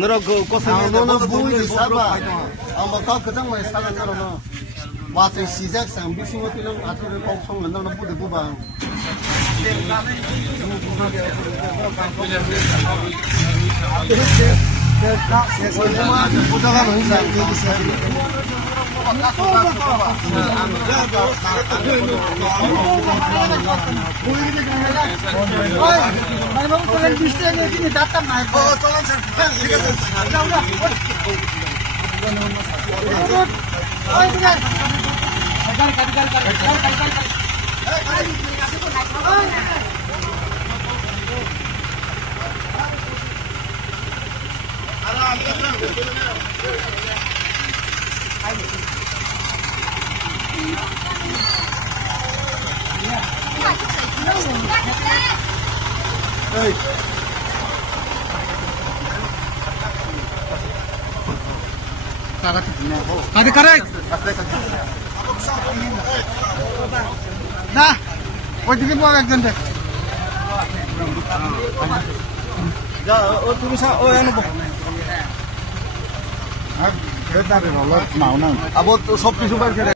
너로 그 고생해 너는 부이 살아 아마 다 그장만 살아 너는 와서 시작상 비싱 어떻게 아트를 꼭 송는 너는 부대 부방 보다가는 항상 여기 있어요. Ada karet. Dah. Wajib mau ekজন deh. 자, তুমি এনো আর বেদারে রল নাও না আবার তো সব কিছু বাইরে